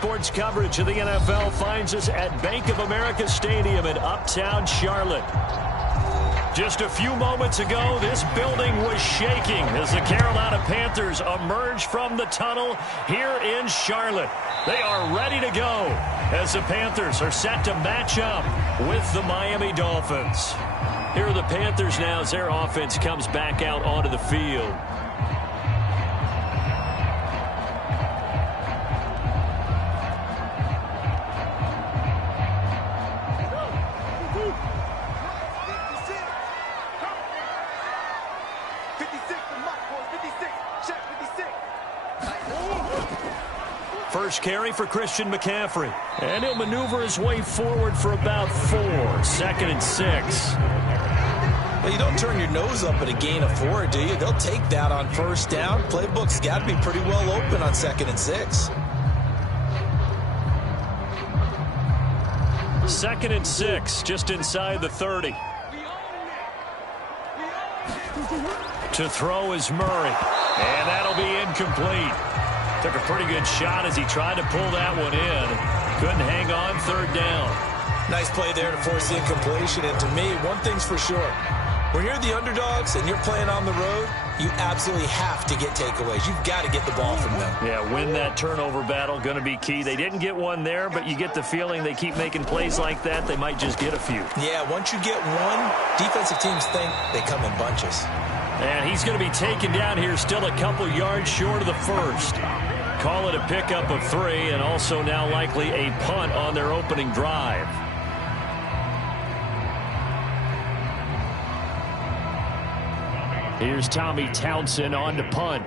sports coverage of the NFL finds us at Bank of America Stadium in Uptown Charlotte. Just a few moments ago, this building was shaking as the Carolina Panthers emerged from the tunnel here in Charlotte. They are ready to go as the Panthers are set to match up with the Miami Dolphins. Here are the Panthers now as their offense comes back out onto the field. First carry for Christian McCaffrey. And he'll maneuver his way forward for about 4. 2nd and 6. Well, you don't turn your nose up at a gain of 4, do you? They'll take that on first down. Playbook's got to be pretty well open on 2nd and 6. 2nd and 6, just inside the 30. To throw is Murray. And that'll be incomplete. Took a pretty good shot as he tried to pull that one in. Couldn't hang on 3rd down. Nice play there to force the incompletion. And to me, one thing's for sure. When you're the underdogs and you're playing on the road, you absolutely have to get takeaways. You've got to get the ball from them. Yeah, win that turnover battle, going to be key. They didn't get one there, but you get the feeling they keep making plays like that, they might just get a few. Yeah, once you get one, defensive teams think they come in bunches. And he's going to be taken down here still a couple yards short of the first. Call it a pickup of 3 and also now likely a punt on their opening drive. Here's Tommy Townsend on to punt.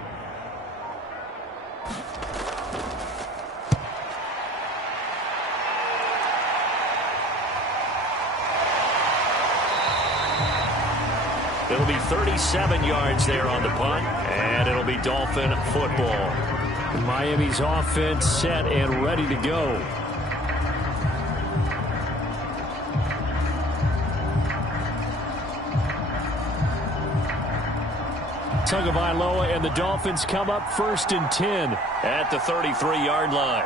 It'll be 37 yards there on the punt, and it'll be Dolphin football. Miami's offense set and ready to go. Tagovailoa and the Dolphins come up 1st and 10 at the 33-yard line.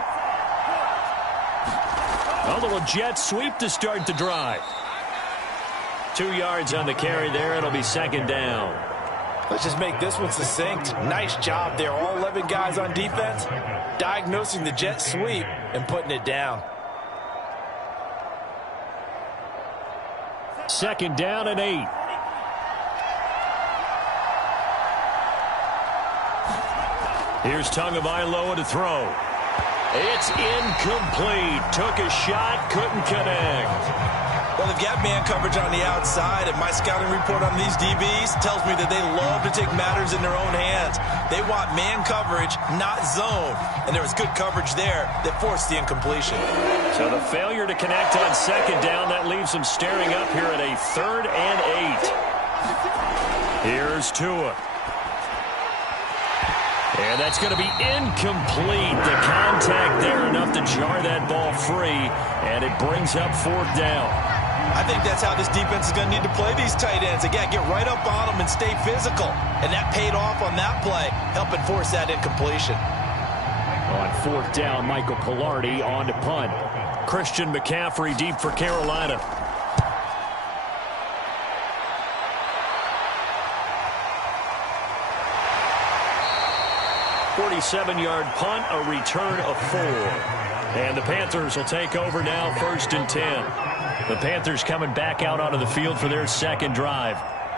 A little jet sweep to start the drive. 2 yards on the carry there. It'll be 2nd down. Let's just make this one succinct. Nice job there. All 11 guys on defense diagnosing the jet sweep and putting it down. 2nd down and 8. Here's Tagovailoa to throw. It's incomplete. Took a shot, couldn't connect. Well, they've got man coverage on the outside, and my scouting report on these DBs tells me that they love to take matters in their own hands. They want man coverage, not zone. And there was good coverage there that forced the incompletion. So the failure to connect on 2nd down, that leaves them staring up here at a 3rd and 8. Here's Tua. And that's going to be incomplete. The contact there enough to jar that ball free, and it brings up 4th down. I think that's how this defense is going to need to play these tight ends. Again, get right up on them and stay physical. And that paid off on that play, helping force that incompletion. On 4th down, Michael Pilardi on to punt. Christian McCaffrey deep for Carolina. .47-yard punt, a return of 4. And the Panthers will take over now 1st and 10. The Panthers coming back out onto the field for their 2nd drive.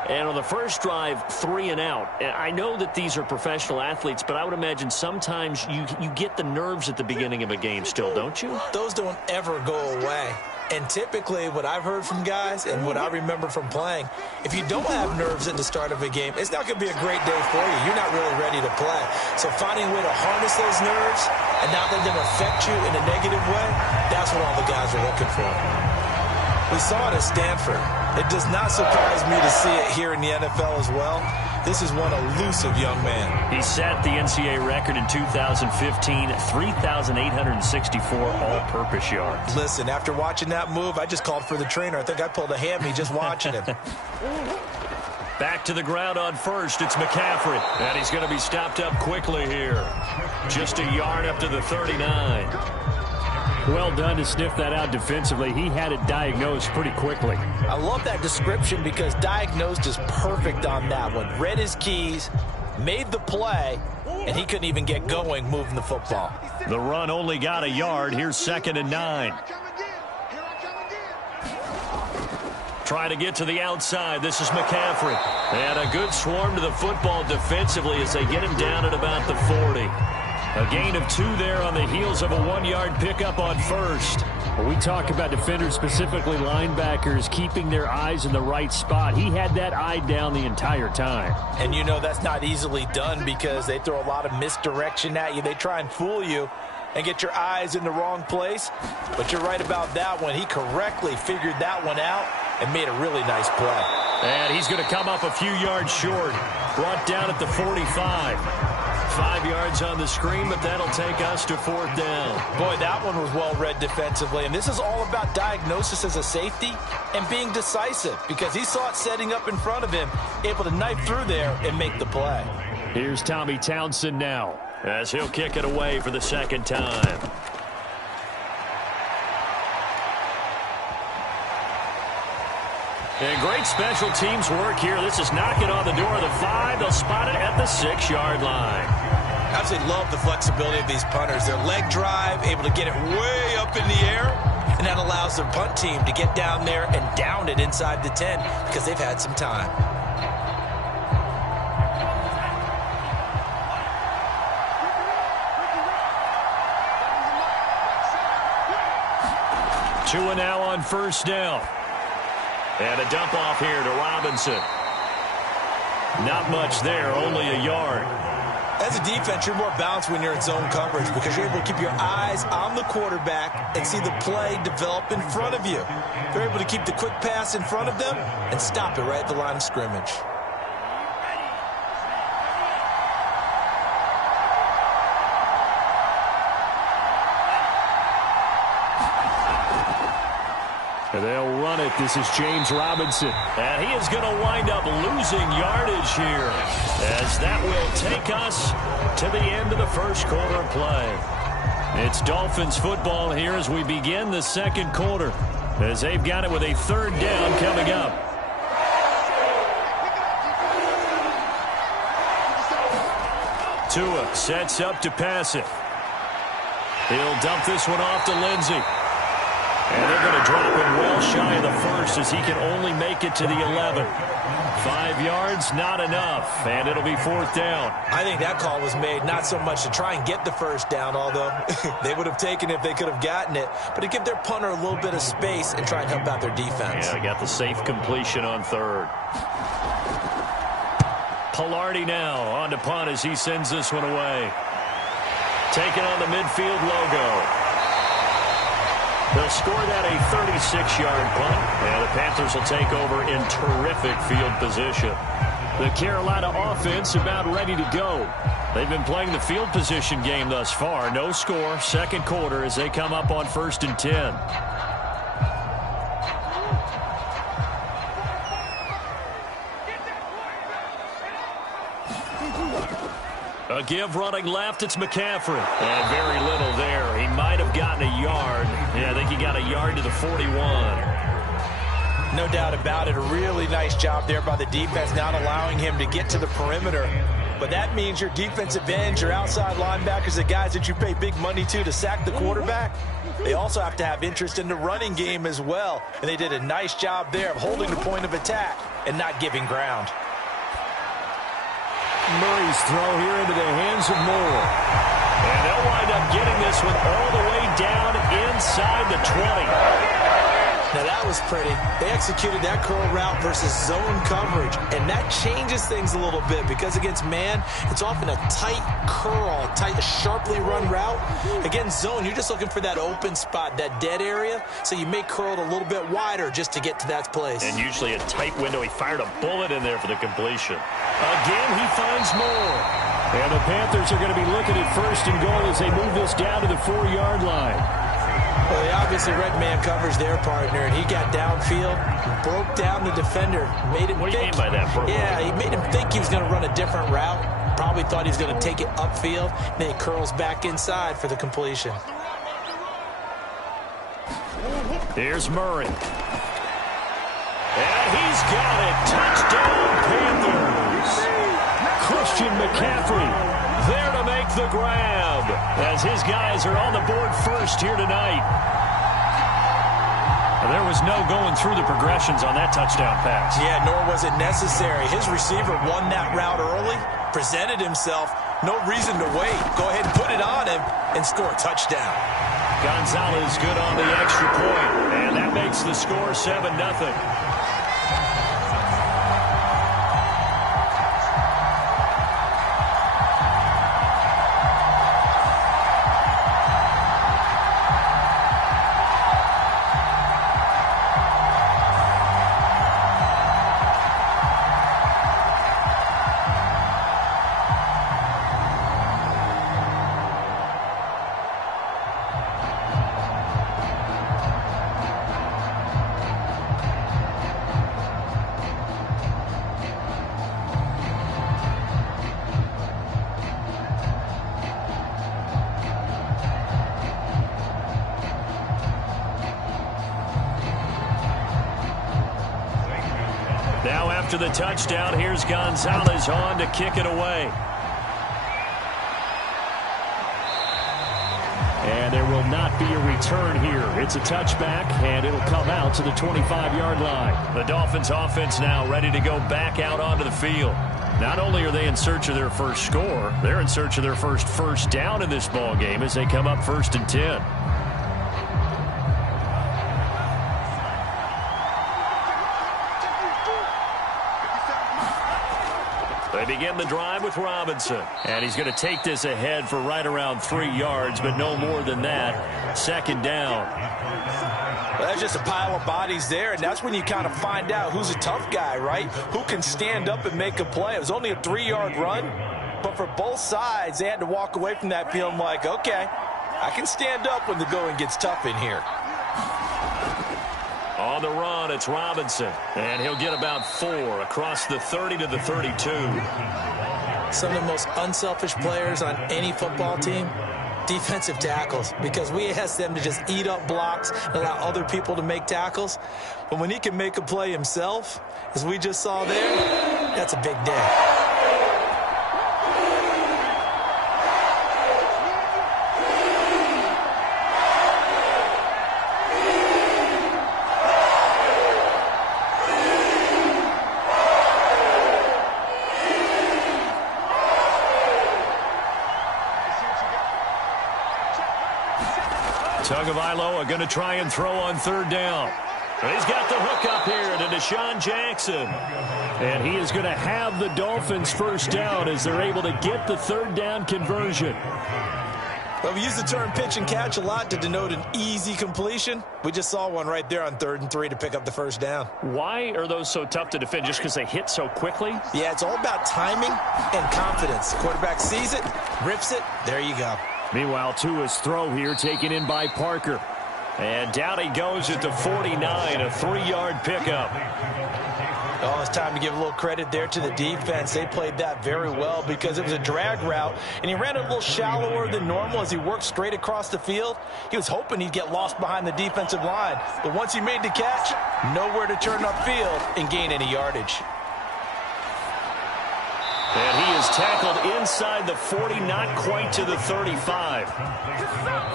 And on the first drive, 3 and out. I know that these are professional athletes, but I would imagine sometimes you get the nerves at the beginning of a game still, don't you? Those don't ever go away. And typically what I've heard from guys and what I remember from playing, if you don't have nerves at the start of a game, it's not going to be a great day for you. You're not really ready to play. So finding a way to harness those nerves and not let them affect you in a negative way, that's what all the guys are looking for. We saw it at Stanford. It does not surprise me to see it here in the NFL as well. This is one elusive young man. He set the NCAA record in 2015, 3,864 all-purpose yards. Listen, after watching that move, I just called for the trainer. I think I pulled a hammy just watching him. Back to the ground on 1st. It's McCaffrey. And he's going to be stopped up quickly here. Just a yard up to the 39. Well done to sniff that out defensively. He had it diagnosed pretty quickly. I love that description because diagnosed is perfect on that one. Read his keys, made the play, and he couldn't even get going moving the football. The run only got a yard. Here's 2nd and 9. Try to get to the outside. This is McCaffrey. And a good swarm to the football defensively as they get him down at about the 40. A gain of 2 there on the heels of a 1-yard pickup on first. Well, we talk about defenders, specifically linebackers, keeping their eyes in the right spot. He had that eye down the entire time. And you know that's not easily done because they throw a lot of misdirection at you. They try and fool you and get your eyes in the wrong place. But you're right about that one. He correctly figured that one out and made a really nice play. And he's going to come up a few yards short. Brought down at the 45. 5 yards on the screen, but that'll take us to 4th down. Boy, that one was well read defensively, and this is all about diagnosis as a safety and being decisive because he saw it setting up in front of him, able to knife through there and make the play. Here's Tommy Townsend now as he'll kick it away for the 2nd time. And great special teams work here. This is knocking on the door of the 5. They'll spot it at the 6-yard line. Absolutely love the flexibility of these punters. Their leg drive, able to get it way up in the air, and that allows their punt team to get down there and down it inside the 10 because they've had some time. Two and now on 1st down. And a dump off here to Robinson. Not much there, only a yard. As a defense, you're more balanced when you're in zone coverage because you're able to keep your eyes on the quarterback and see the play develop in front of you. They're able to keep the quick pass in front of them and stop it right at the line of scrimmage. And they'll run it. This is James Robinson. And he is going to wind up losing yardage here as that will take us to the end of the 1st quarter of play. It's Dolphins football here as we begin the 2nd quarter as they've got it with a 3rd down coming up. Tua sets up to pass it. He'll dump this one off to Lindsey. And they're going to drop him well shy of the 1st as he can only make it to the 11. 5 yards, not enough, and it'll be 4th down. I think that call was made not so much to try and get the 1st down, although they would have taken it if they could have gotten it, but to give their punter a little bit of space and try and help out their defense. Yeah, they got the safe completion on 3rd. Pilardi now on to punt as he sends this one away. Taking on the midfield logo. They'll score that a 36-yard punt, and the Panthers will take over in terrific field position. The Carolina offense about ready to go. They've been playing the field position game thus far. No score, 2nd quarter as they come up on 1st and 10. A give running left, it's McCaffrey. And very little there. He might have gotten a yard. Yeah, I think he got a yard to the 41. No doubt about it. A really nice job there by the defense, not allowing him to get to the perimeter. But that means your defensive ends, your outside linebackers, the guys that you pay big money to sack the quarterback, they also have to have interest in the running game as well. And they did a nice job there of holding the point of attack and not giving ground. Murray's throw here into the hands of Moore. And they'll wind up getting this one all the way down inside the 20. Now that was pretty. They executed that curl route versus zone coverage, and that changes things a little bit because against man, it's often a tight curl, a sharply run route. Against zone, you're just looking for that open spot, that dead area, so you may curl it a little bit wider just to get to that place. And usually a tight window. He fired a bullet in there for the completion. Again, he finds more. And the Panthers are going to be looking at 1st and goal as they move this down to the 4-yard line. Well, they obviously read man coverage their partner, and he got downfield, broke down the defender, made him What do you think. mean by that, bro? Yeah, he made him think he was going to run a different route. Probably thought he was going to take it upfield, and then he curls back inside for the completion. Here's Murray. And he's got it. Touchdown, Panthers. Christian McCaffrey there to make the grab as his guys are on the board first here tonight. There was no going through the progressions on that touchdown pass. Yeah, nor was it necessary. His receiver won that route early, presented himself. No reason to wait. Go ahead and put it on him and score a touchdown. Gonzalez good on the extra point, and that makes the score 7-0. Now after the touchdown, here's Gonzalez on to kick it away. And there will not be a return here. It's a touchback, and it'll come out to the 25-yard line. The Dolphins offense now ready to go back out onto the field. Not only are they in search of their first score, they're in search of their first down in this ball game as they come up 1st and 10. They begin the drive with Robinson. And he's going to take this ahead for right around 3 yards, but no more than that. 2nd down. Well, that's just a pile of bodies there, and that's when you kind of find out who's a tough guy, right? Who can stand up and make a play. It was only a 3-yard run, but for both sides, they had to walk away from that feeling like, okay, I can stand up when the going gets tough in here. On the run, it's Robinson, and he'll get about 4 across the 30 to the 32. Some of the most unselfish players on any football team, defensive tackles, because we ask them to just eat up blocks and allow other people to make tackles. But when he can make a play himself, as we just saw there, that's a big day. Tagovailoa going to try and throw on 3rd down. He's got the hook up here to Deshaun Jackson. And he is going to have the Dolphins first down as they're able to get the 3rd down conversion. Well, we use the term pitch and catch a lot to denote an easy completion. We just saw one right there on 3rd and 3 to pick up the first down. Why are those so tough to defend? Just because they hit so quickly? Yeah, it's all about timing and confidence. Quarterback sees it, rips it, there you go. Meanwhile, Tua's throw here taken in by Parker. And down he goes at the 49, a 3-yard pickup. Oh, it's time to give a little credit there to the defense. They played that very well because it was a drag route, and he ran it a little shallower than normal as he worked straight across the field. He was hoping he'd get lost behind the defensive line, but once he made the catch, nowhere to turn upfield and gain any yardage. And he is tackled inside the 40, not quite to the 35.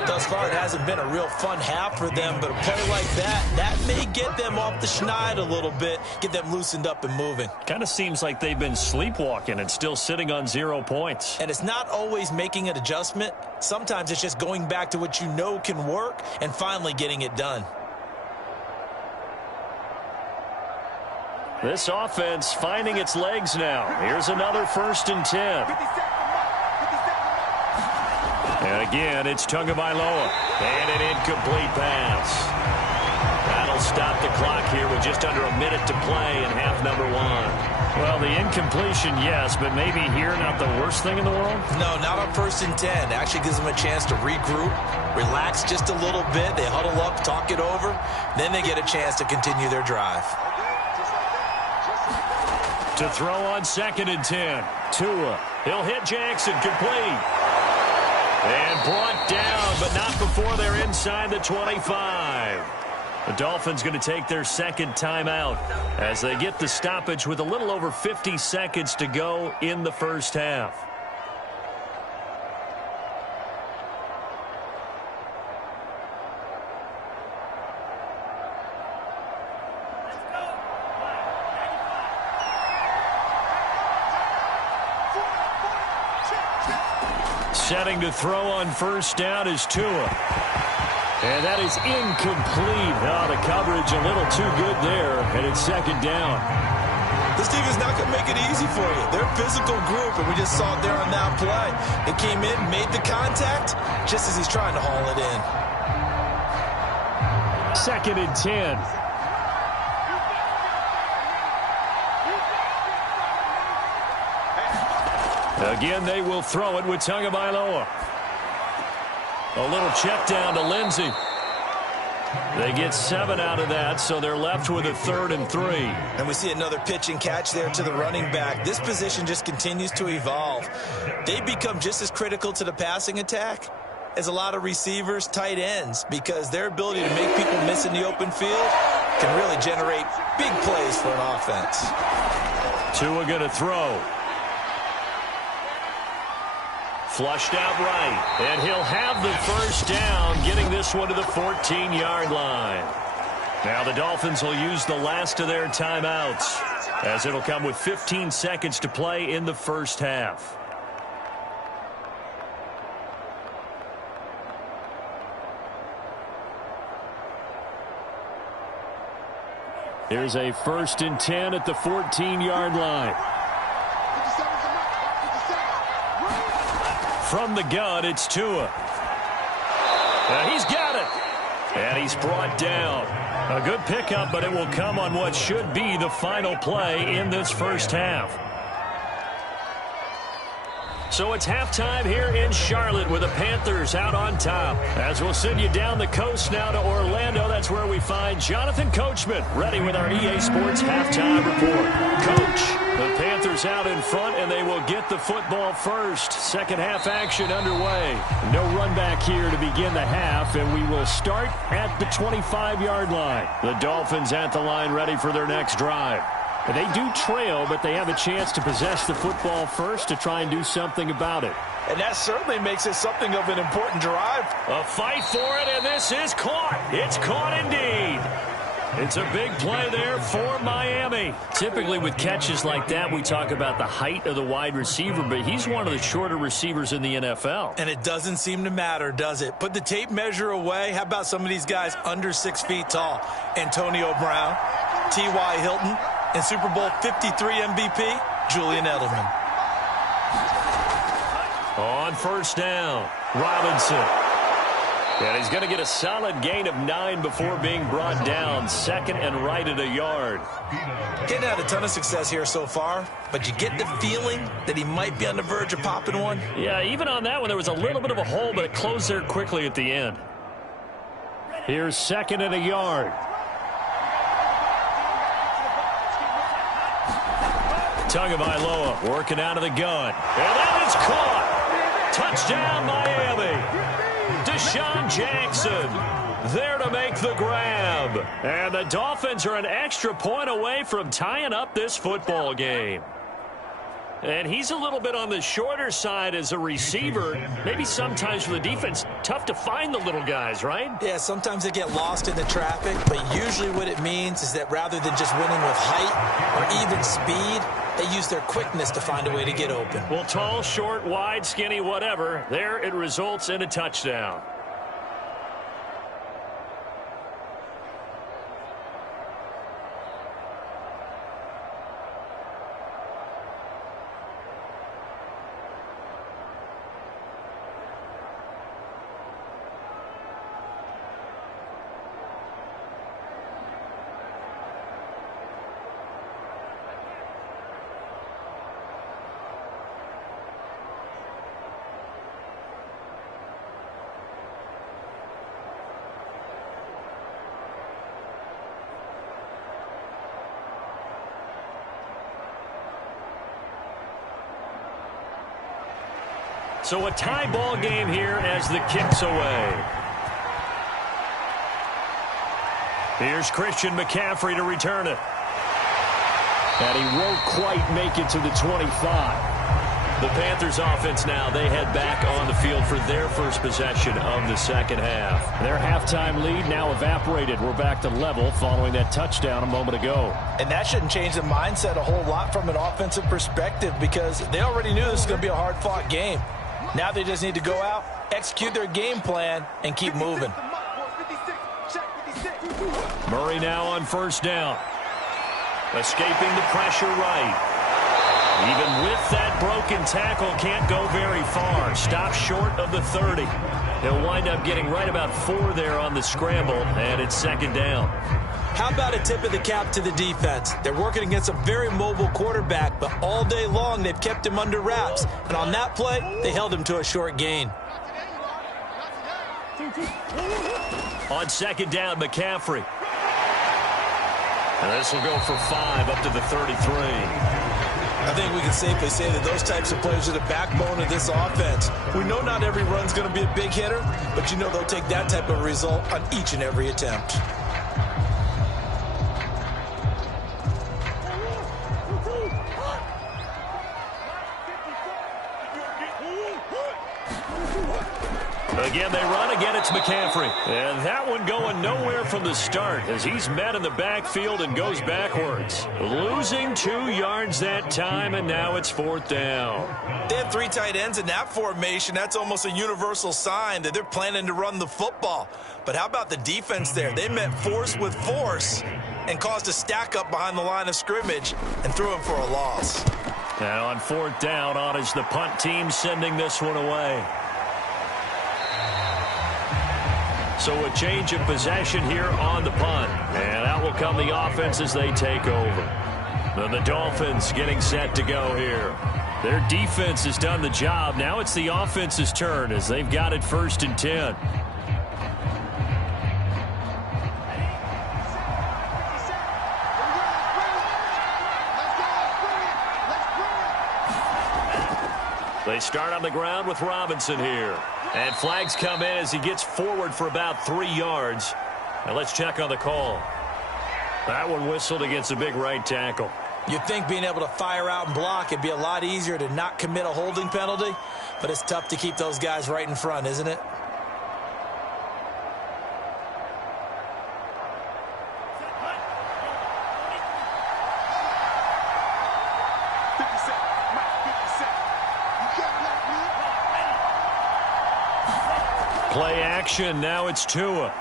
Thus far, it hasn't been a real fun half for them, but a play like that may get them off the schneid a little bit, get them loosened up and moving. Kind of seems like they've been sleepwalking and still sitting on 0 points. And it's not always making an adjustment. Sometimes it's just going back to what you know can work and finally getting it done. This offense finding its legs now. Here's another 1st and 10. And again, it's Tagovailoa. And an incomplete pass. That'll stop the clock here with just under a minute to play in half number 1. Well, the incompletion, yes, but maybe here not the worst thing in the world? No, not on 1st and 10. Actually gives them a chance to regroup, relax just a little bit. They huddle up, talk it over. Then they get a chance to continue their drive. To throw on 2nd and 10. Tua. He'll hit Jackson. Complete. And brought down, but not before they're inside the 25. The Dolphins going to take their second timeout as they get the stoppage with a little over 50 seconds to go in the first half. Setting to throw on first down is Tua. And that is incomplete. Oh, the coverage a little too good there, and it's second down. This team is not going to make it easy for you. They're a physical group, and we just saw it there on that play. They came in, made the contact, just as he's trying to haul it in. 2nd and 10. Again, they will throw it with Tagovailoa. A little check down to Lindsey. They get 7 out of that, so they're left with a 3rd and 3. And we see another pitch and catch there to the running back. This position just continues to evolve. They become just as critical to the passing attack as a lot of receivers, tight ends, because their ability to make people miss in the open field can really generate big plays for an offense. Tua going to throw. Flushed out right, and he'll have the first down, getting this one to the 14-yard line. Now the Dolphins will use the last of their timeouts, as it'll come with 15 seconds to play in the first half. Here's a 1st and 10 at the 14-yard line. From the gun, it's Tua. He's got it. And he's brought down. A good pickup, but it will come on what should be the final play in this first half. So it's halftime here in Charlotte with the Panthers out on top. As we'll send you down the coast now to Orlando, that's where we find Jonathan Coachman ready with our EA Sports halftime report. Coach, the Panthers out in front, and they will get the football first. Second half action underway. No run back here to begin the half, and we will start at the 25-yard line. The Dolphins at the line ready for their next drive. They do trail, but they have a chance to possess the football first to try and do something about it. And that certainly makes it something of an important drive. A fight for it, and this is caught. It's caught indeed. It's a big play there for Miami. Typically with catches like that, we talk about the height of the wide receiver, but he's one of the shorter receivers in the NFL. And it doesn't seem to matter, does it? Put the tape measure away. How about some of these guys under 6 feet tall? Antonio Brown, T.Y. Hilton, and Super Bowl 53 MVP, Julian Edelman. On first down, Robinson. And he's going to get a solid gain of 9 before being brought down. 2nd and right at a yard. Getting had a ton of success here so far, but you get the feeling that he might be on the verge of popping one. Yeah, even on that one, there was a little bit of a hole, but it closed there quickly at the end. Here's 2nd and a yard. Tagovailoa working out of the gun. And that is caught. Touchdown, Miami. Deshaun Jackson there to make the grab. And the Dolphins are an extra point away from tying up this football game. And he's a little bit on the shorter side as a receiver. Maybe sometimes for the defense, tough to find the little guys, right? Yeah, sometimes they get lost in the traffic, but usually what it means is that rather than just winning with height or even speed, they use their quickness to find a way to get open. Well, tall, short, wide, skinny, whatever, there it results in a touchdown. So a tie ball game here as the kick's away. Here's Christian McCaffrey to return it. And he won't quite make it to the 25. The Panthers offense now, they head back on the field for their first possession of the second half. Their halftime lead now evaporated. We're back to level following that touchdown a moment ago. And that shouldn't change the mindset a whole lot from an offensive perspective because they already knew this was going to be a hard-fought game. Now they just need to go out, execute their game plan, and keep moving. Murray now on first down. Escaping the pressure right. Even with that broken tackle, can't go very far. Stops short of the 30. He'll wind up getting right about 4 there on the scramble, and it's second down. How about a tip of the cap to the defense? They're working against a very mobile quarterback, but all day long they've kept him under wraps. And on that play, they held him to a short gain. On second down, McCaffrey. And this will go for 5 up to the 33. I think we can safely say that those types of plays are the backbone of this offense. We know not every run's going to be a big hitter, but you know they'll take that type of result on each and every attempt. Again, they run. Again, it's McCaffrey. And that one going nowhere from the start as he's met in the backfield and goes backwards. Losing 2 yards that time, and now it's fourth down. They have 3 tight ends in that formation. That's almost a universal sign that they're planning to run the football. But how about the defense there? They met force with force and caused a stack up behind the line of scrimmage and threw him for a loss. And on fourth down, on is the punt team sending this one away. So a change of possession here on the punt. And out will come the offense as they take over. And the Dolphins getting set to go here. Their defense has done the job. Now it's the offense's turn as they've got it first and 10. They start on the ground with Robinson here. And flags come in as he gets forward for about 3 yards. Now let's check on the call. That one whistled against a big right tackle. You'd think being able to fire out and block, it'd be a lot easier to not commit a holding penalty, but it's tough to keep those guys right in front, isn't it? Play action. Now it's Tua.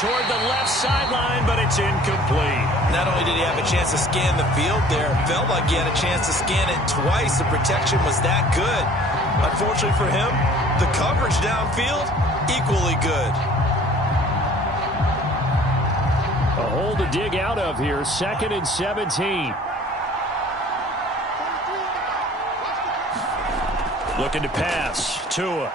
Toward the left sideline, but it's incomplete. Not only did he have a chance to scan the field there, it felt like he had a chance to scan it twice. The protection was that good. Unfortunately for him, the coverage downfield, equally good. A hole to dig out of here. 2nd and 17. Looking to pass. Tua.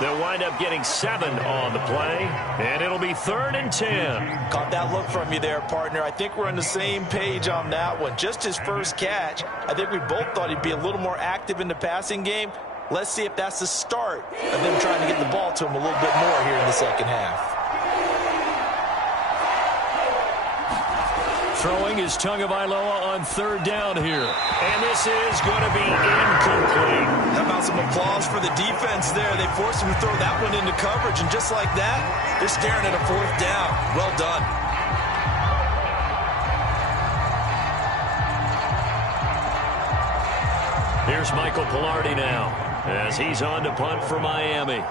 They'll wind up getting 7 on the play, and it'll be 3rd and 10. Caught that look from you there, partner. I think we're on the same page on that one. Just his first catch, I think we both thought he'd be a little more active in the passing game. Let's see if that's the start of them trying to get the ball to him a little bit more here in the second half. Throwing is Tagovailoa on 3rd down here. And this is going to be incomplete. How about some applause for the defense there? They forced him to throw that one into coverage, and just like that, they're staring at a 4th down. Well done. Here's Michael Pilardi now as he's on to punt for Miami.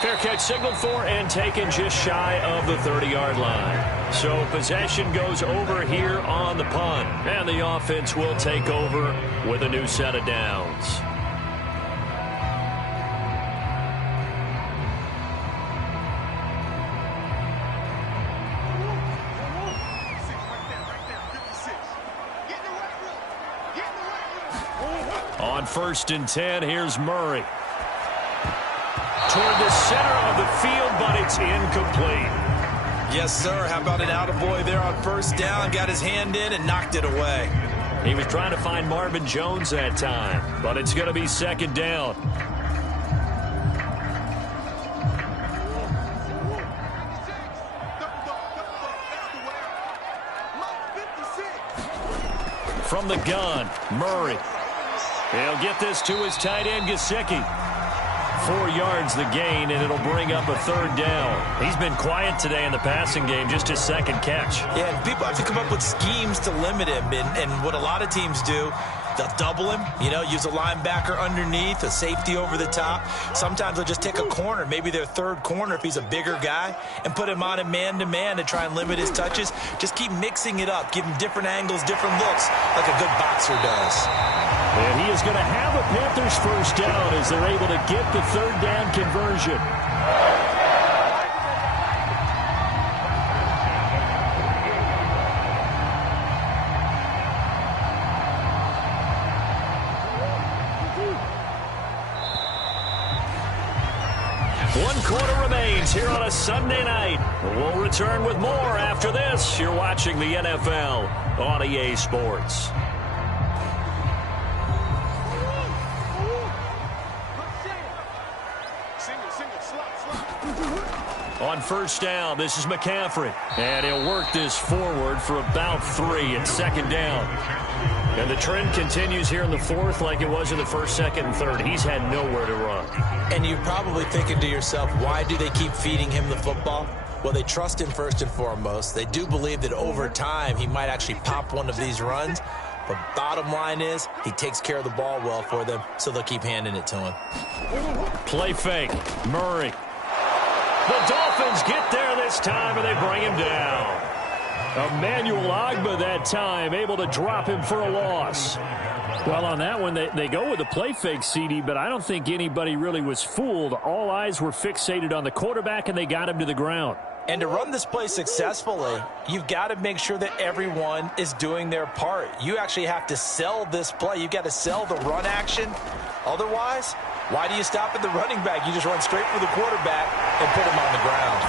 Fair catch signaled for and taken just shy of the 30-yard line. So possession goes over here on the punt. And the offense will take over with a new set of downs. On 1st and 10, here's Murray. Toward the center of the field, but it's incomplete. Yes, sir. How about an attaboy there on first down? Got his hand in and knocked it away. He was trying to find Marvin Jones that time, but it's going to be second down. From the gun, Murray. He'll get this to his tight end, Gesicki. 4 yards the gain, and it'll bring up a third down. He's been quiet today in the passing game, just his second catch. Yeah, and people have to come up with schemes to limit him, and what a lot of teams do, they'll double him, use a linebacker underneath, a safety over the top. Sometimes they'll just take a corner, maybe their third corner if he's a bigger guy, and put him on a man-to-man to try and limit his touches. Just keep mixing it up, give him different angles, different looks, like a good boxer does. And he is going to have a Panthers first down as they're able to get the third down conversion. One quarter remains here on a Sunday night. We'll return with more after this. You're watching the NFL on EA Sports. On first down, this is McCaffrey. And he'll work this forward for about 3 at second down. And the trend continues here in the fourth like it was in the first, second, and third. He's had nowhere to run. And you're probably thinking to yourself, why do they keep feeding him the football? Well, they trust him first and foremost. They do believe that over time he might actually pop one of these runs. But bottom line is he takes care of the ball well for them, so they'll keep handing it to him. Play fake. Murray. The Dolphins get there this time, and they bring him down. Emmanuel Ogbah that time, able to drop him for a loss. Well, on that one, they go with a play fake, CD, but I don't think anybody really was fooled. All eyes were fixated on the quarterback, and they got him to the ground. And to run this play successfully, you've got to make sure that everyone is doing their part. You actually have to sell this play. You've got to sell the run action. Otherwise, why do you stop at the running back? You just run straight for the quarterback and put him on the ground.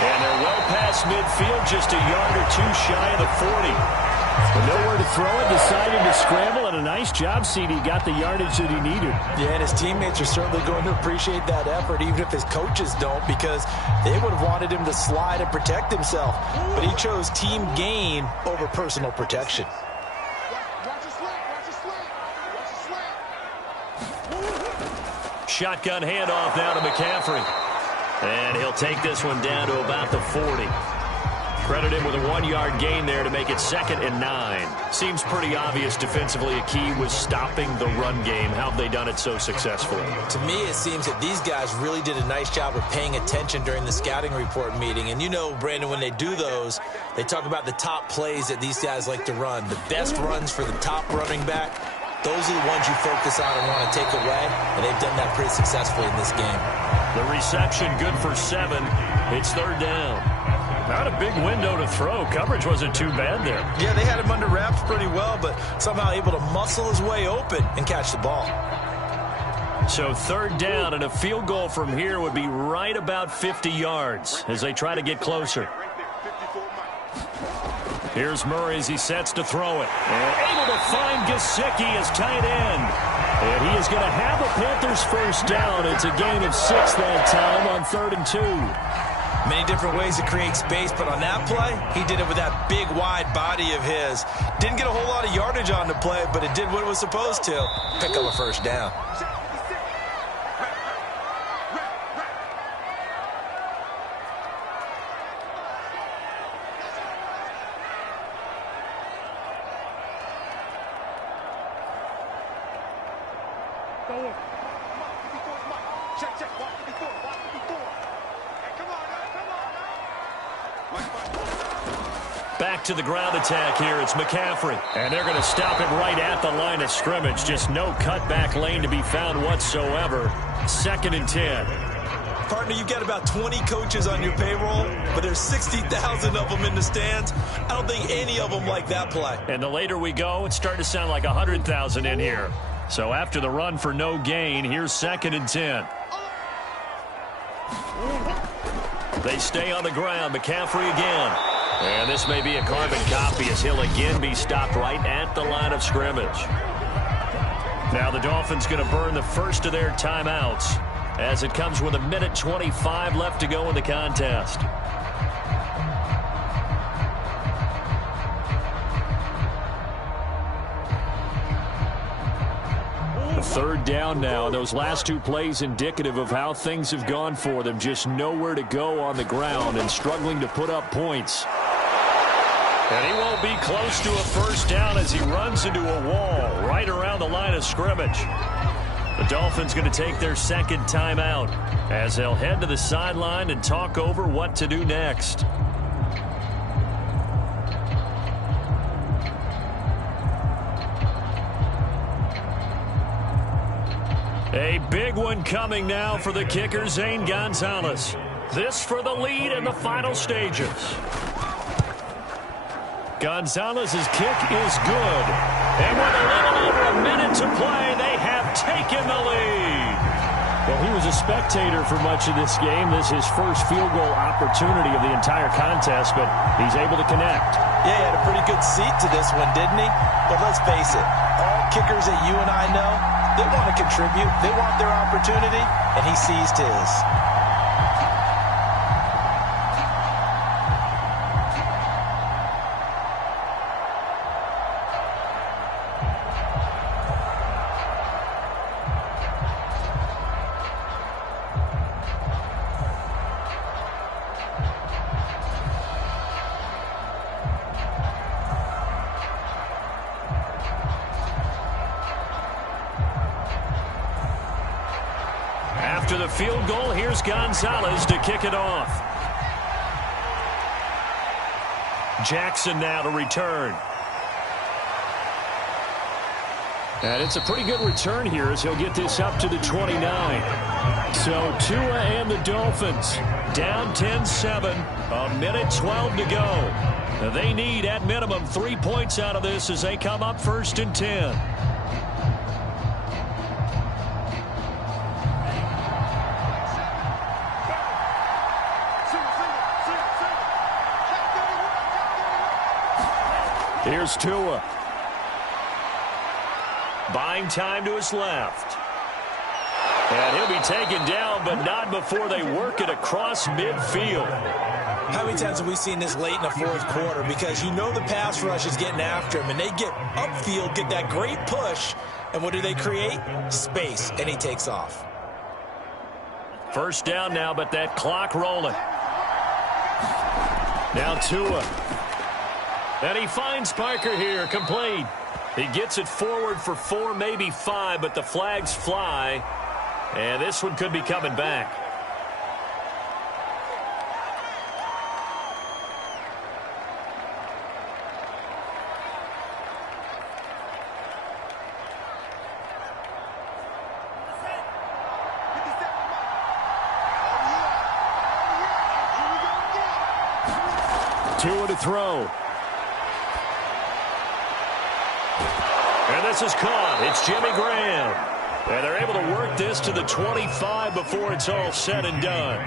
And they're well past midfield, just a yard or two shy of the 40. But nowhere to throw it, decided to scramble, and a nice job, CD. Got the yardage that he needed. Yeah, and his teammates are certainly going to appreciate that effort, even if his coaches don't, because they would have wanted him to slide and protect himself. But he chose team gain over personal protection. Shotgun handoff now to McCaffrey. And he'll take this one down to about the 40. Credit him with a 1-yard gain there to make it 2nd and 9. Seems pretty obvious defensively a key was stopping the run game. How have they done it so successfully? To me, it seems that these guys really did a nice job of paying attention during the scouting report meeting. And Brandon, when they do those, they talk about the top plays that these guys like to run. The best runs for the top running back, those are the ones you focus on and want to take away. And they've done that pretty successfully in this game. The reception good for 7. It's 3rd down. Not a big window to throw. Coverage wasn't too bad there. Yeah, they had him under wraps pretty well, but somehow able to muscle his way open and catch the ball. So 3rd down, and a field goal from here would be right about 50 yards as they try to get closer. Here's Murray as he sets to throw it. And able to find Gesicki as tight end. And he is going to have a Panthers first down. It's a gain of 6 that time on 3rd and 2. Many different ways to create space, but on that play, he did it with that big, wide body of his. Didn't get a whole lot of yardage on the play, but it did what it was supposed to. Pick up a first down. Back to the ground attack here. It's McCaffrey. And they're going to stop him right at the line of scrimmage. Just no cutback lane to be found whatsoever. 2nd and 10. Partner, you've got about 20 coaches on your payroll, but there's 60,000 of them in the stands. I don't think any of them like that play. And the later we go, it's starting to sound like 100,000 in here. So after the run for no gain, here's 2nd and 10. They stay on the ground. McCaffrey again. And this may be a carbon copy as he'll again be stopped right at the line of scrimmage. Now the Dolphins going to burn the first of their timeouts as it comes with 1:25 left to go in the contest. Third down now. Those last two plays indicative of how things have gone for them. Just nowhere to go on the ground and struggling to put up points. And he won't be close to a first down as he runs into a wall right around the line of scrimmage. The Dolphins going to take their second timeout as they'll head to the sideline and talk over what to do next. A big one coming now for the kicker, Zane Gonzalez. This for the lead in the final stages. Gonzalez's kick is good. And with a little over a minute to play, they have taken the lead. Well, he was a spectator for much of this game. This is his first field goal opportunity of the entire contest, but he's able to connect. Yeah, he had a pretty good seat to this one, didn't he? But let's face it, all kickers that you and I know, they want to contribute. They want their opportunity, and he seized his. After the field goal, here's Gonzalez to kick it off. Jackson now to return. And it's a pretty good return here as he'll get this up to the 29. So Tua and the Dolphins down 10-7, 1:12 to go. They need at minimum 3 points out of this as they come up 1st and 10. Here's Tua. Buying time to his left. And he'll be taken down, but not before they work it across midfield. How many times have we seen this late in the fourth quarter? Because you know the pass rush is getting after him, and they get upfield, get that great push, and what do they create? Space, and he takes off. First down now, but that clock rolling. Now Tua. And he finds Parker here, complete. He gets it forward for 4, maybe 5, but the flags fly. And this one could be coming back. Tua to throw. And this is caught. It's Jimmy Graham. And they're able to work this to the 25 before it's all said and done.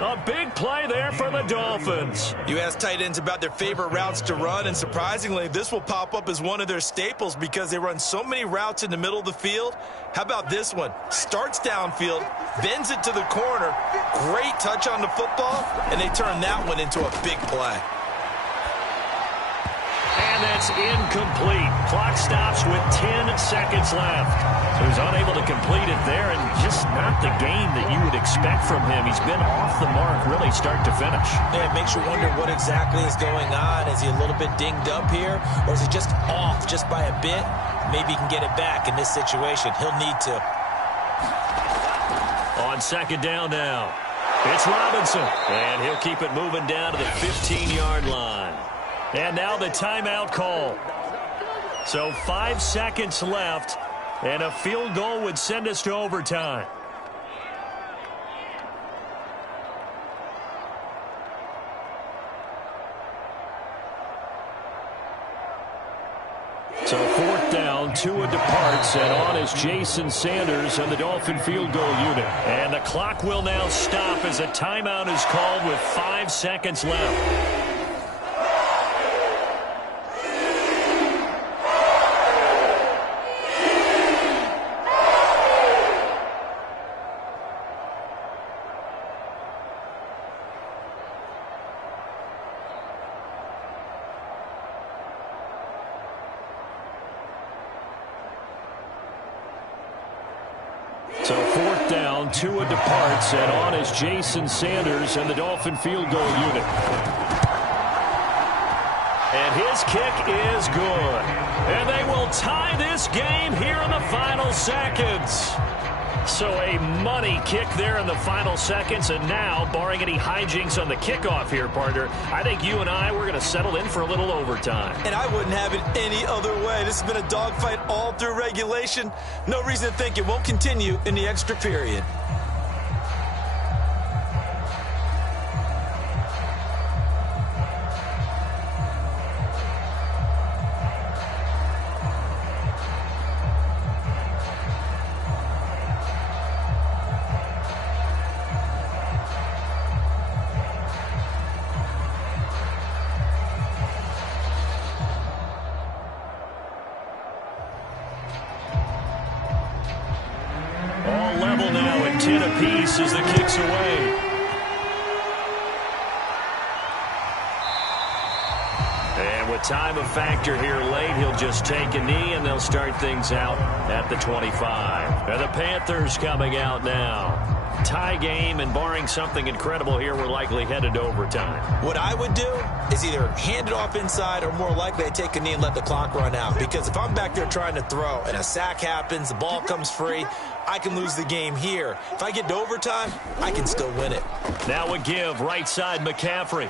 A big play there for the Dolphins. You ask tight ends about their favorite routes to run, and surprisingly, this will pop up as one of their staples because they run so many routes in the middle of the field. How about this one? Starts downfield, bends it to the corner, great touch on the football, and they turn that one into a big play. And that's incomplete. Clock stops with 10 seconds left. So he's unable to complete it there, and just not the game that you would expect from him. He's been off the mark really start to finish. Yeah, it makes you wonder what exactly is going on. Is he a little bit dinged up here, or is he just off just by a bit? Maybe he can get it back in this situation. He'll need to. On second down now, it's Robinson, and he'll keep it moving down to the 15-yard line. And now the timeout call. So 5 seconds left, and a field goal would send us to overtime. So 4 4th down. Tua departs, and on is Jason Sanders and the Dolphin field goal unit. And the clock will now stop as a timeout is called with 5 seconds left. So 4th down, Tua departs, and on is Jason Sanders and the Dolphin field goal unit. And his kick is good. And they will tie this game here in the final seconds. So a money kick there in the final seconds, and now, barring any hijinks on the kickoff here, partner, I think you and I, we're going to settle in for a little overtime. And I wouldn't have it any other way. This has been a dogfight all through regulation. No reason to think it won't continue in the extra period. As the kick's away. And with time a factor here late, he'll just take a knee and they'll start things out at the 25. And the Panthers coming out now. Tie game, and barring something incredible here, we're likely headed to overtime. What I would do is either hand it off inside, or more likely I take a knee and let the clock run out. Because if I'm back there trying to throw and a sack happens, the ball comes free, I can lose the game here. If I get to overtime, I can still win it. Now a give, right side McCaffrey.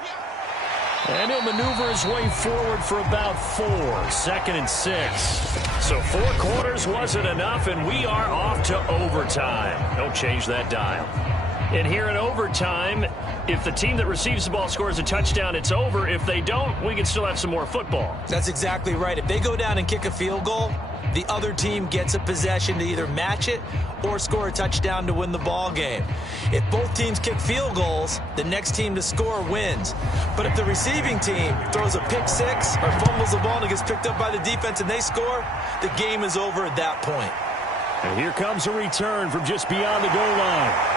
And he'll maneuver his way forward for about 4. 2nd and 6. So 4 quarters wasn't enough, and we are off to overtime. Don't change that dial. And here in overtime, if the team that receives the ball scores a touchdown, it's over. If they don't, we can still have some more football. That's exactly right. If they go down and kick a field goal, the other team gets a possession to either match it or score a touchdown to win the ball game. If both teams kick field goals, the next team to score wins. But if the receiving team throws a pick six or fumbles the ball and it gets picked up by the defense and they score, the game is over at that point. And here comes a return from just beyond the goal line.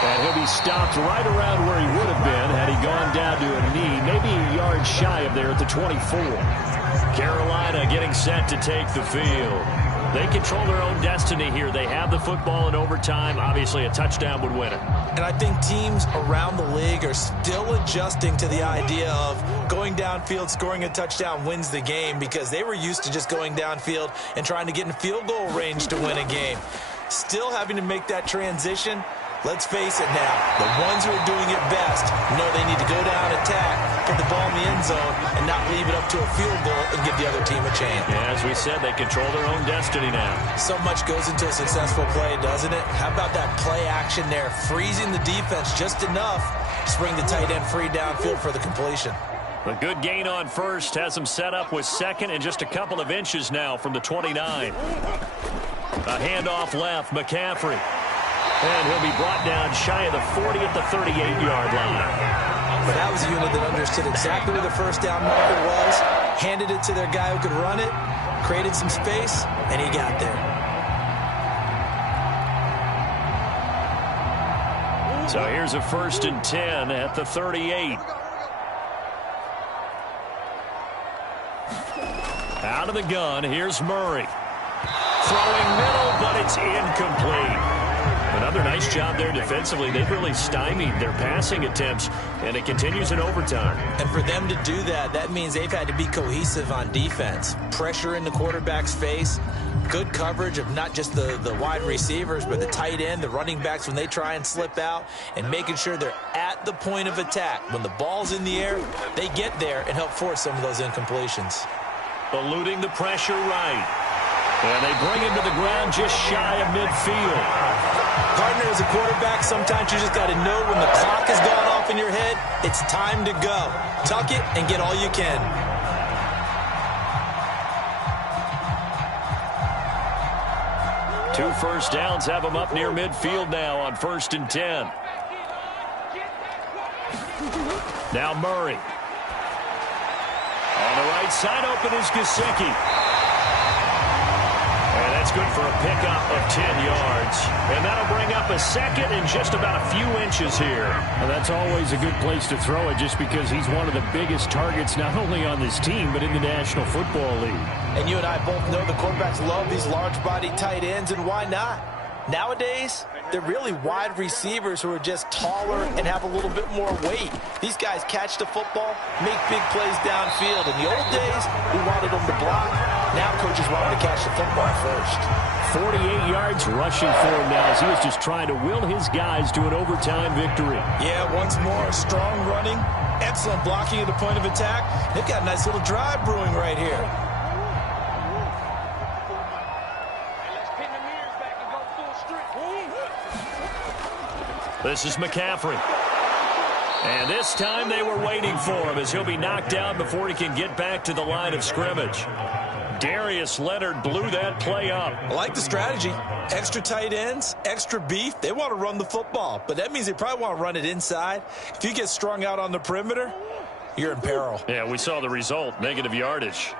And he'll be stopped right around where he would have been had he gone down to a knee, maybe a yard shy of there at the 24. Carolina getting set to take the field. They control their own destiny here. They have the football in overtime. Obviously, a touchdown would win it. And I think teams around the league are still adjusting to the idea of going downfield, scoring a touchdown wins the game, because they were used to just going downfield and trying to get in field goal range to win a game. Still having to make that transition. Let's face it now, the ones who are doing it best know they need to go down, attack, put the ball in the end zone, and not leave it up to a field goal and give the other team a chance. Yeah, as we said, they control their own destiny now. So much goes into a successful play, doesn't it? How about that play action there, freezing the defense just enough to bring the tight end free downfield for the completion. A good gain on first has him set up with 2nd and just a couple of inches now from the 29. A handoff left, McCaffrey. And he'll be brought down shy of the 40 at the 38-yard line. But that was a unit that understood exactly where the first down marker was, handed it to their guy who could run it, created some space, and he got there. So here's a 1st and 10 at the 38. Out of the gun, here's Murray. Throwing middle, but it's incomplete. Another nice job there defensively. They've really stymied their passing attempts, and it continues in overtime. And for them to do that, that means they've had to be cohesive on defense. Pressure in the quarterback's face, good coverage of not just the wide receivers, but the tight end, the running backs when they try and slip out, and making sure they're at the point of attack. When the ball's in the air, they get there and help force some of those incompletions. Eluding the pressure right. And they bring him to the ground just shy of midfield. Partner, as a quarterback, sometimes you just got to know when the clock has gone off in your head, it's time to go. Tuck it and get all you can. 2 first downs have him up near midfield now on 1st and 10. Now Murray. On the right side open is Gesicki. And that's good for a pickup of 10 yards. And that'll bring up a second and just about a few inches here. Well, that's always a good place to throw it just because he's one of the biggest targets not only on this team but in the National Football League. And you and I both know the quarterbacks love these large-bodied tight ends, and why not? Nowadays, they're really wide receivers who are just taller and have a little bit more weight. These guys catch the football, make big plays downfield. In the old days, we wanted them to block. Now coaches want them to catch the football first. 48 yards rushing for him now as he was just trying to will his guys to an overtime victory. Yeah, once more, strong running, excellent blocking at the point of attack. They've got a nice little drive brewing right here. This is McCaffrey. And this time they were waiting for him as he'll be knocked down before he can get back to the line of scrimmage. Darius Leonard blew that play up. I like the strategy. Extra tight ends, extra beef. They want to run the football, but that means they probably want to run it inside. If you get strung out on the perimeter, you're in peril. Yeah, we saw the result, negative yardage.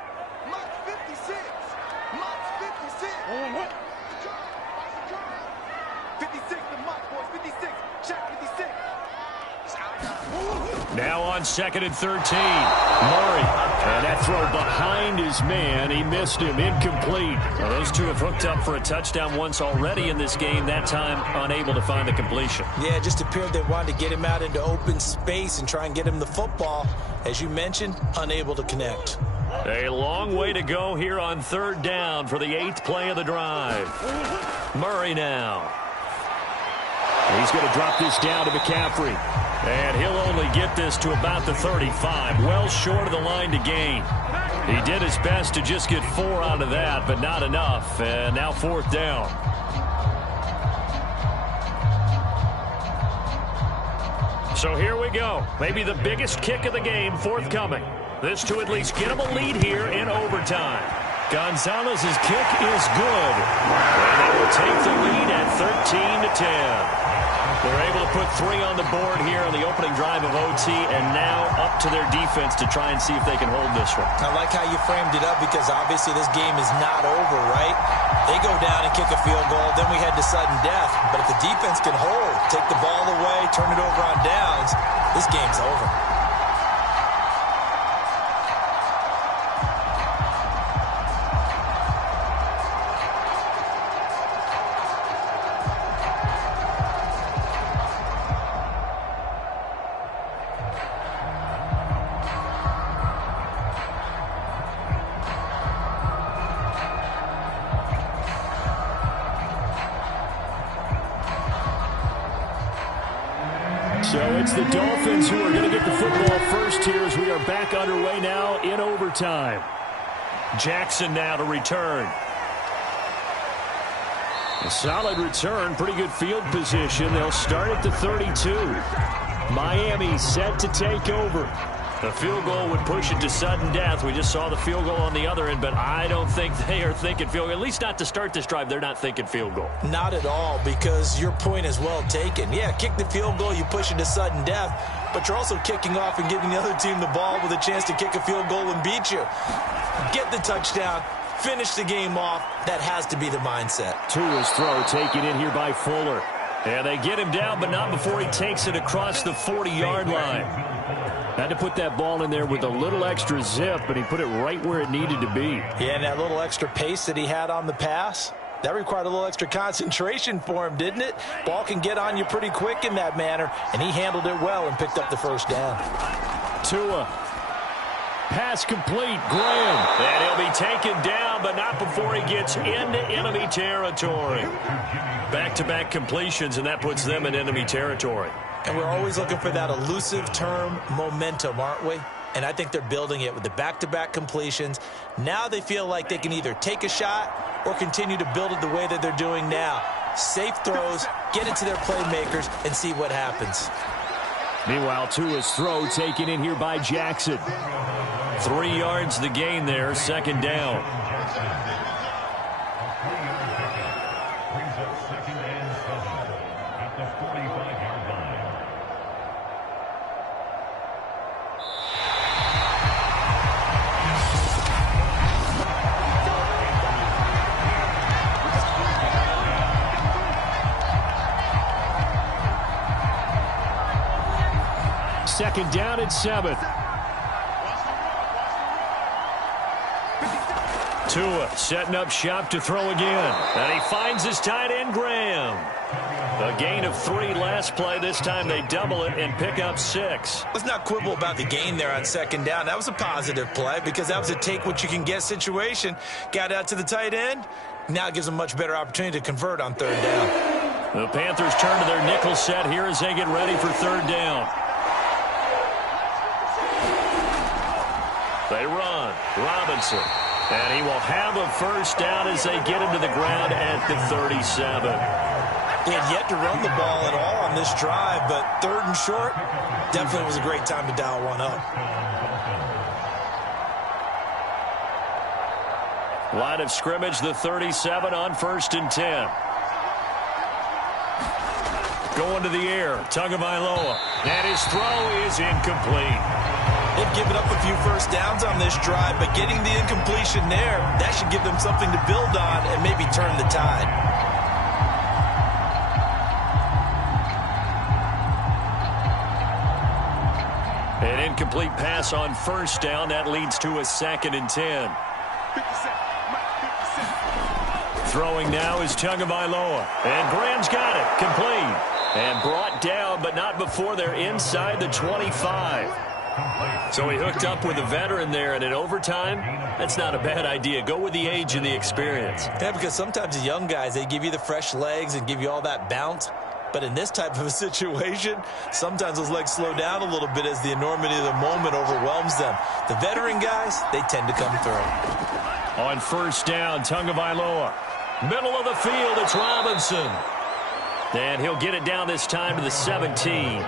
Now on 2nd and 13. Murray. And that throw behind his man. He missed him. Incomplete. Well, those two have hooked up for a touchdown once already in this game. That time unable to find the completion. Yeah, it just appeared they wanted to get him out into open space and try and get him the football. As you mentioned, unable to connect. A long way to go here on 3rd down for the 8th play of the drive. Murray now. He's going to drop this down to McCaffrey. And he'll only get this to about the 35, well short of the line to gain. He did his best to just get 4 out of that, but not enough. And now 4th down. So here we go. Maybe the biggest kick of the game forthcoming. This to at least get him a lead here in overtime. Gonzalez's kick is good. And they will take the lead at 13-10. They're able to put 3 on the board here on the opening drive of OT, and now up to their defense to try and see if they can hold this one. I like how you framed it up because obviously this game is not over, right? They go down and kick a field goal, then we head to sudden death. But if the defense can hold, take the ball away, turn it over on downs, this game's over. So it's the Dolphins who are going to get the football first here as we are back underway now in overtime. Jackson now to return. A solid return, pretty good field position. They'll start at the 32. Miami set to take over. The field goal would push it to sudden death. We just saw the field goal on the other end, but I don't think they are thinking field goal. At least not to start this drive. They're not thinking field goal. Not at all, because your point is well taken. Yeah, kick the field goal, you push it to sudden death, but you're also kicking off and giving the other team the ball with a chance to kick a field goal and beat you. Get the touchdown, finish the game off. That has to be the mindset. Tua's throw taken in here by Fuller. And they get him down, but not before he takes it across the 40-yard line. Had to put that ball in there with a little extra zip, but he put it right where it needed to be. Yeah, and that little extra pace that he had on the pass, that required a little extra concentration for him, didn't it? Ball can get on you pretty quick in that manner, and he handled it well and picked up the first down. Tua. Pass complete. Graham. And he'll be taken down, but not before he gets into enemy territory. Back-to-back completions, and that puts them in enemy territory. And we're always looking for that elusive term, momentum, aren't we? And I think they're building it with the back-to-back completions. Now they feel like they can either take a shot or continue to build it the way that they're doing now. Safe throws, get it to their playmakers, and see what happens. Meanwhile, Tua's throw taken in here by Jackson. 3 yards the gain there, second down. second down and 7. Tua setting up shop to throw again. And he finds his tight end, Graham. A gain of 3 last play. This time they double it and pick up 6. Let's not quibble about the gain there on second down. That was a positive play because that was a take-what-you-can-get situation. Got out to the tight end. Now it gives them a much better opportunity to convert on third down. The Panthers turn to their nickel set here as they get ready for third down. They run. Robinson. And he will have a first down as they get him to the ground at the 37. He had yet to run the ball at all on this drive, but third and short definitely was a great time to dial one up. Line of scrimmage, the 37 on 1st and 10. Going to the air, Tagovailoa. And his throw is incomplete. They've given up a few first downs on this drive, but getting the incompletion there, that should give them something to build on and maybe turn the tide. An incomplete pass on first down. That leads to a 2nd and 10. Throwing now is Tagovailoa. And Graham's got it. Complete. And brought down, but not before they're inside the 25. So he hooked up with a veteran there, and in overtime, that's not a bad idea. Go with the age and the experience. Yeah, because sometimes the young guys, they give you the fresh legs and give you all that bounce. But in this type of a situation, sometimes those legs slow down a little bit as the enormity of the moment overwhelms them. The veteran guys, they tend to come through. On first down, Tagovailoa. Middle of the field, it's Robinson. And he'll get it down this time to the 17.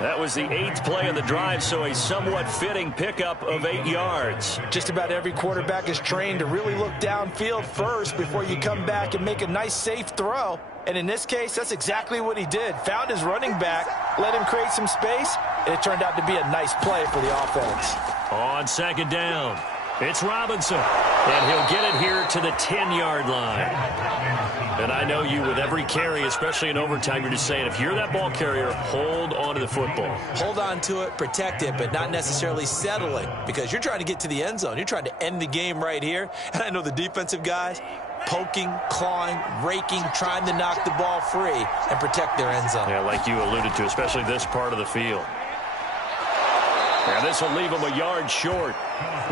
That was the 8th play of the drive, so a somewhat fitting pickup of 8 yards. Just about every quarterback is trained to really look downfield first before you come back and make a nice, safe throw. And in this case, that's exactly what he did. Found his running back, let him create some space, and it turned out to be a nice play for the offense. On second down, it's Robinson. And he'll get it here to the 10-yard line. And I know you, with every carry, especially in overtime, you're just saying, if you're that ball carrier, hold on to the football. Hold on to it, protect it, but not necessarily settling, because you're trying to get to the end zone. You're trying to end the game right here. And I know the defensive guys, poking, clawing, raking, trying to knock the ball free and protect their end zone. Yeah, like you alluded to, especially this part of the field. And this will leave them a yard short.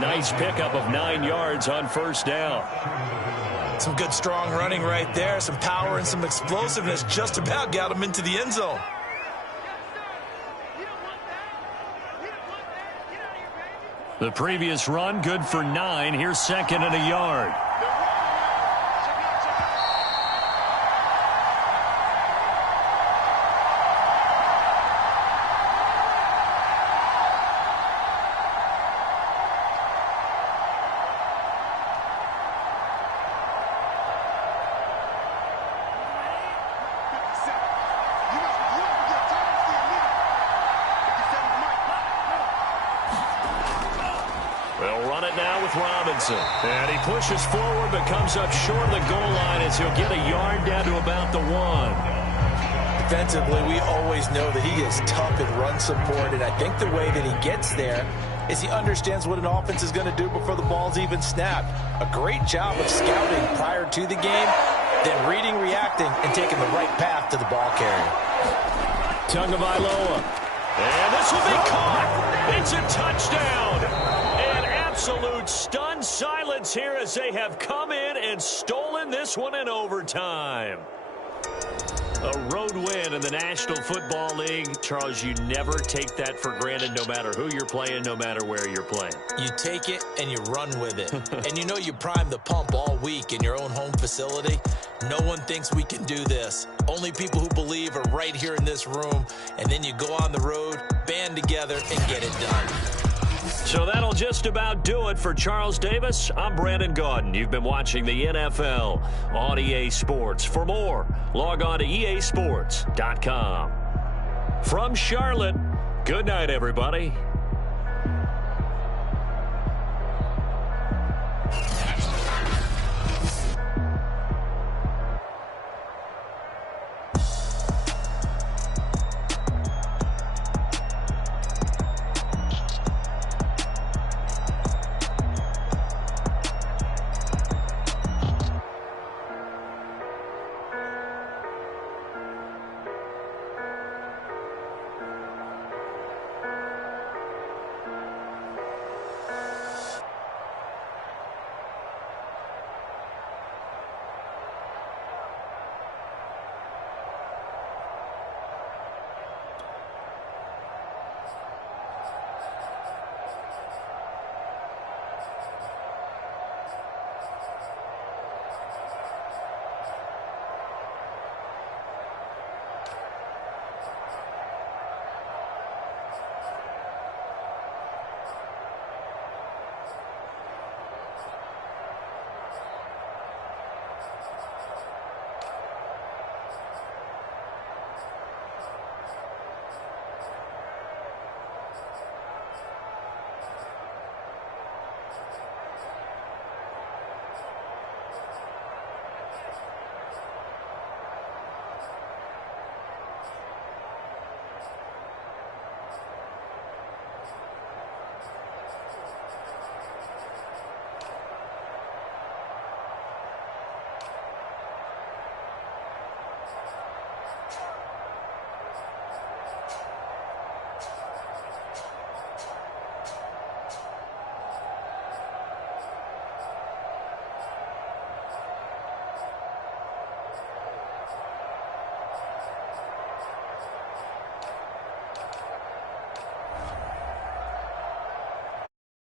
Nice pickup of 9 yards on first down. Some good, strong running right there. Some power and some explosiveness just about got him into the end zone. The previous run, good for 9. Here's 2nd and a yard. And he pushes forward, but comes up short of the goal line as he'll get a yard down to about the 1. Defensively, we always know that he is tough in run support, and I think the way that he gets there is he understands what an offense is going to do before the ball's even snapped. A great job of scouting prior to the game, then reading, reacting, and taking the right path to the ball carrier. Tagovailoa. And this will be caught. It's a touchdown. Absolute stunned silence here as they have come in and stolen this one in overtime. A road win in the National Football League. Charles, you never take that for granted no matter who you're playing, no matter where you're playing. You take it and you run with it. And you know you prime the pump all week in your own home facility. No one thinks we can do this. Only people who believe are right here in this room. And then you go on the road, band together, and get it done. So that'll just about do it for Charles Davis. I'm Brandon Gaudin. You've been watching the NFL on EA Sports. For more, log on to easports.com. From Charlotte, good night, everybody.